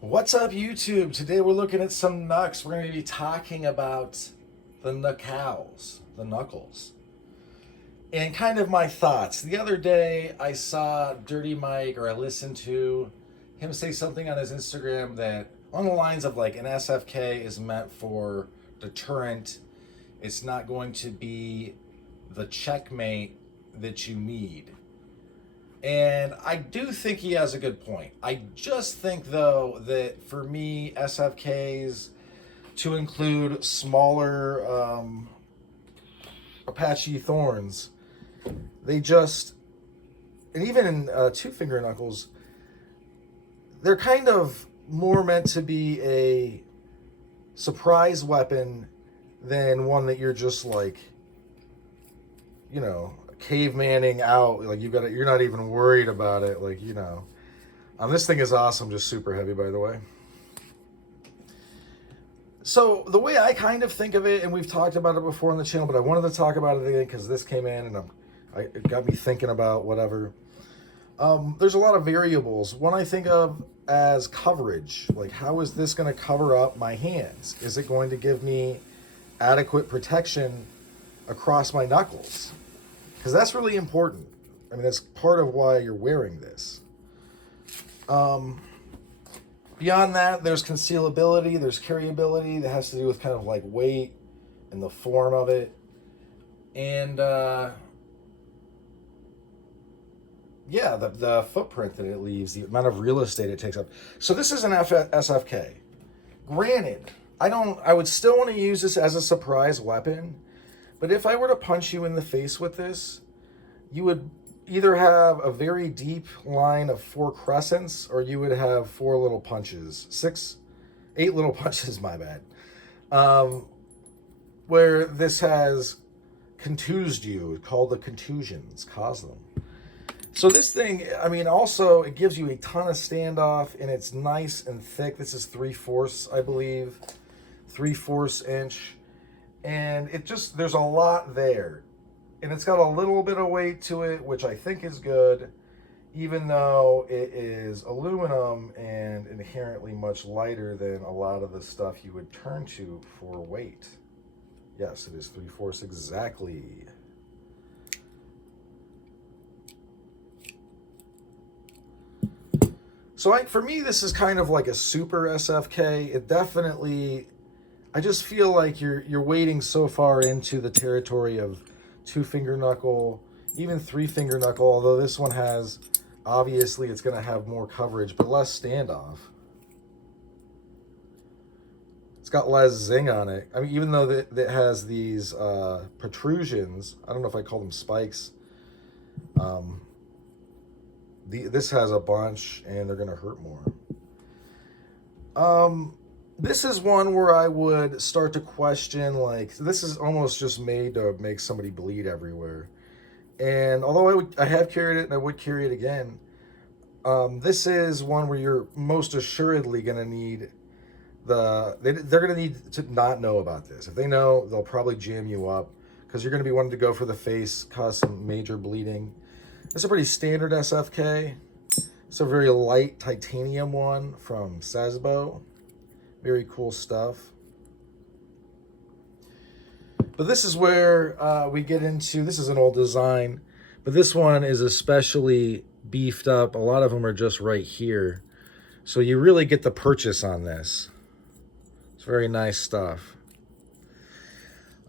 What's up, YouTube? Today we're looking at some Knucks. We're going to be talking about the Knuckles, the Knuckles, and kind of my thoughts. The other day I saw Dirty Mike, or I listened to him say something on his Instagram that on the lines of like an SFK is meant for deterrent. It's not going to be the checkmate that you need. And I do think he has a good point. I just think, though, that for me, SFKs, to include smaller Apache Thorns, they just, and even in two finger knuckles, they're kind of more meant to be a surprise weapon than one that you're just like, you know, cavemaning out. Like you're not even worried about it. Like, you know, this thing is awesome. Just super heavy, by the way. So the way I kind of think of it, and we've talked about it before on the channel, but I wanted to talk about it again because this came in and it got me thinking about whatever. There's a lot of variables. One I think of as coverage. Like, how is this going to cover up my hands? Is it going to give me adequate protection across my knuckles? Because that's really important. I mean, that's part of why you're wearing this. Beyond that, there's concealability, there's carryability that has to do with kind of like weight and the form of it. And yeah, the footprint that it leaves, the amount of real estate it takes up. So this is an SFK. Granted, I would still want to use this as a surprise weapon. But if I were to punch you in the face with this, you would either have a very deep line of 4 crescents, or you would have 4 little punches. 8 little punches, my bad. Where this has contused you, called the contusions, caused them. So this thing, I mean, also, it gives you a ton of standoff, and it's nice and thick. This is 3/4, I believe. 3/4 inch. And it just, there's a lot there. And it's got a little bit of weight to it, which I think is good, even though it is aluminum and inherently much lighter than a lot of the stuff you would turn to for weight. Yes, it is 3/4 exactly. So for me, this is kind of like a super SFK. It definitely, I just feel like you're wading so far into the territory of 2-finger knuckle, even 3-finger knuckle, although this one has, obviously it's going to have more coverage, but less standoff. It's got less zing on it. I mean, even though it has these protrusions, I don't know if I call them spikes, this has a bunch, and they're going to hurt more. This is one where I would start to question, like, this is almost just made to make somebody bleed everywhere. And although I have carried it, and I would carry it again, this is one where you're most assuredly going to need they're going to need to not know about this. If they know, they'll probably jam you up, because you're going to be wanting to go for the face, cause some major bleeding. It's a pretty standard SFK. It's a very light titanium one from Sasbo. Very cool stuff. But this is where we get into, this is an old design, but this one is especially beefed up. A lot of them are just right here. So you really get the purchase on this. It's very nice stuff.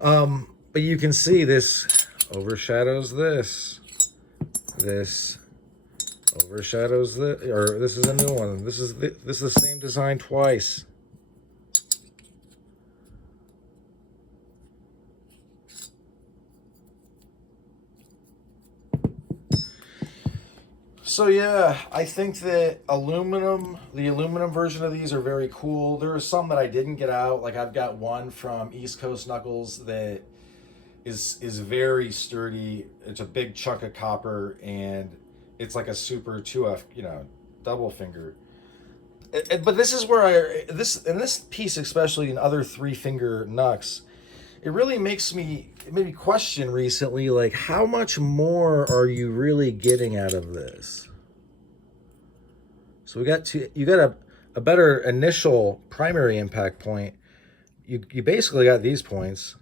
But you can see this overshadows this. This overshadows this, or this is a new one. This is the same design twice. So yeah, I think that the aluminum version of these are very cool. There are some that I didn't get out. Like, I've got one from East Coast Knuckles that is very sturdy. It's a big chunk of copper, and it's like a super 2F, you know, double finger. But this is where this piece, especially in other 3-finger Knucks, it really made me question recently, like, how much more are you really getting out of this? So you got a better initial primary impact point, you basically got these points.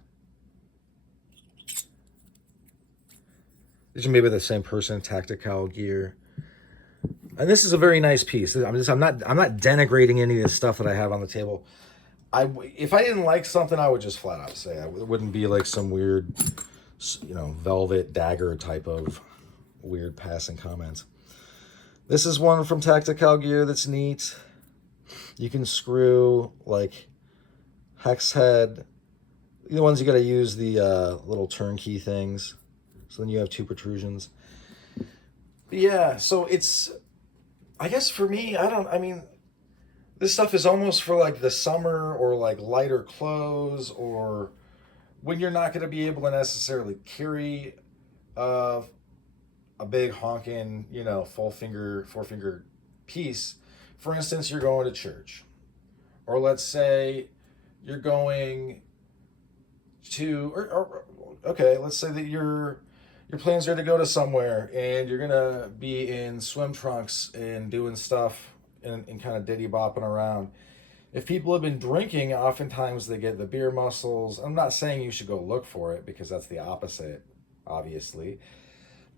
These are maybe the same person, tactical gear. And this is a very nice piece. I'm not denigrating any of the stuff that I have on the table. If I didn't like something, I would just flat out say it wouldn't be like some weird, velvet dagger type of weird passing comments. This is one from Tactical Gear that's neat. You can screw like hex head. The ones you got to use the little turnkey things. So then you have 2 protrusions. But yeah, so it's, I guess for me, this stuff is almost for like the summer or like lighter clothes, or when you're not going to be able to necessarily carry a big honking, 4-finger piece. For instance, you're going to church, or let's say you're going to, okay, let's say that your plans are to go to somewhere and you're gonna be in swim trunks and doing stuff and kind of diddy bopping around. If people have been drinking, oftentimes they get the beer muscles. I'm not saying you should go look for it, because that's the opposite, obviously.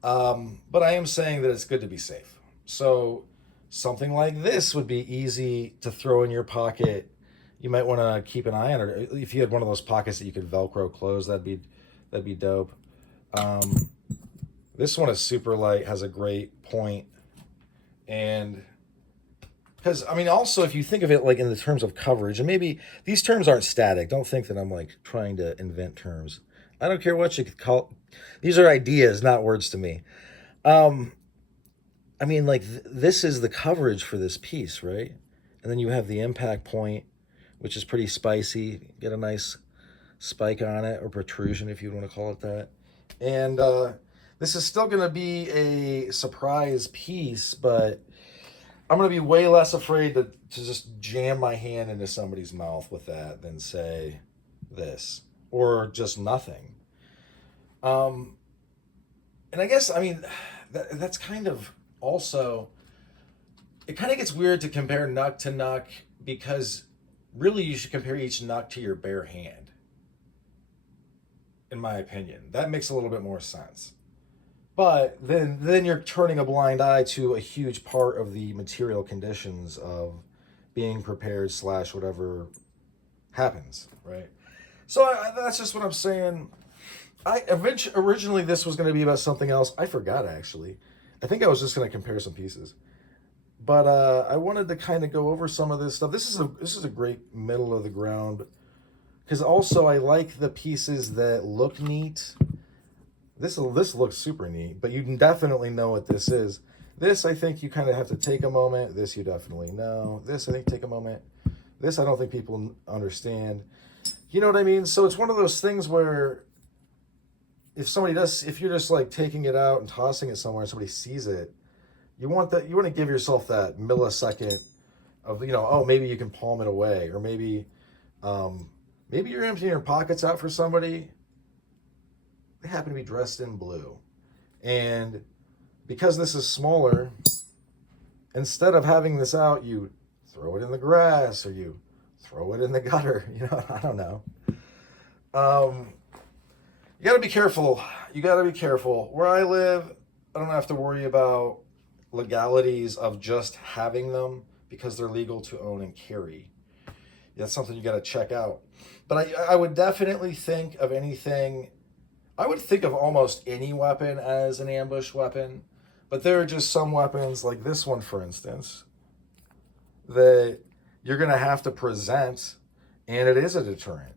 But I am saying that it's good to be safe. So something like this would be easy to throw in your pocket. You might want to keep an eye on it. If you had one of those pockets that you could Velcro close, that'd be dope. This one is super light, has a great point, and because also if you think of it like in the terms of coverage, and maybe these terms aren't static. Don't think that I'm like trying to invent terms. I don't care what you could call. These are ideas, not words to me. This is the coverage for this piece, right? And then you have the impact point, which is pretty spicy. Get a nice spike on it, or protrusion if you want to call it that. And this is still going to be a surprise piece, but I'm going to be way less afraid to just jam my hand into somebody's mouth with that than say this, or just nothing. And I guess, that's kind of also, it kind of gets weird to compare Knuck to Knuck, because really you should compare each Knuck to your bare hand, in my opinion. That makes a little bit more sense. But then you're turning a blind eye to a huge part of the material conditions of being prepared / whatever happens, right? So that's just what I'm saying. Originally this was going to be about something else. I forgot, actually. I think I was just going to compare some pieces. But I wanted to kind of go over some of this stuff. This is a great middle of the ground, because also I like the pieces that look neat. This looks super neat, but you can definitely know what this is. This, I think you kind of have to take a moment. This you definitely know. This, I think, take a moment. This, I don't think people understand. You know what I mean? So it's one of those things where if you're just like taking it out and tossing it somewhere and somebody sees it, you want to give yourself that millisecond of, oh, maybe you can palm it away, or maybe you're emptying your pockets out for somebody. They happen to be dressed in blue. And because this is smaller, instead of having this out, you throw it in the grass, or you throw it in the gutter. I don't know. You got to be careful. Where I live, I don't have to worry about legalities of just having them, because they're legal to own and carry. That's something you got to check out. But I would definitely think of anything. I would think of almost any weapon as an ambush weapon, but there are just some weapons, like this one, for instance, that you're going to have to present, and it is a deterrent.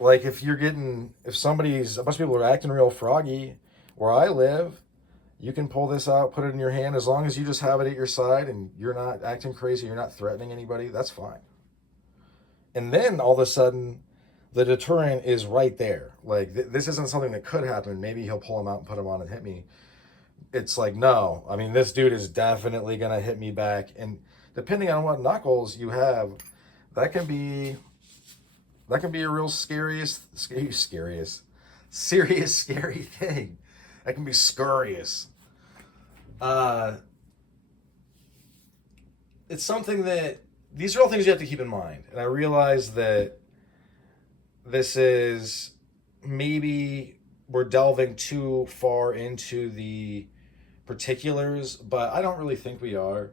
Like if a bunch of people are acting real froggy where I live, you can pull this out, put it in your hand, as long as you just have it at your side and you're not acting crazy, you're not threatening anybody, that's fine. And then all of a sudden, the deterrent is right there. Like, this isn't something that could happen. Maybe he'll pull him out and put him on and hit me. It's like, no. This dude is definitely going to hit me back. And depending on what knuckles you have, that can be a real serious, scary thing. That can be scurious. it's something that these are all things you have to keep in mind. And I realize that this is maybe we're delving too far into the particulars, but I don't really think we are.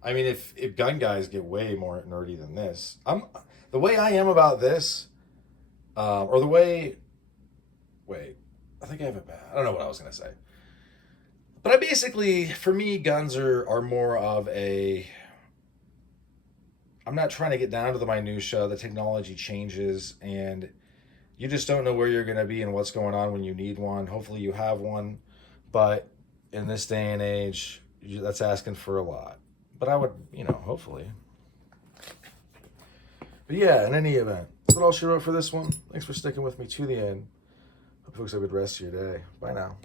I mean, if gun guys get way more nerdy than this, the way I am about this, or the way. Wait, I think I have it bad. I don't know what I was gonna say, but I basically, for me, guns are more of a. I'm not trying to get down to the minutia. The technology changes, and you just don't know where you're gonna be and what's going on when you need one. Hopefully, you have one, but in this day and age, that's asking for a lot. But I would, hopefully. But yeah, in any event, that's what I'll show up for this one. Thanks for sticking with me to the end. Hope folks have a good rest of your day. Bye now.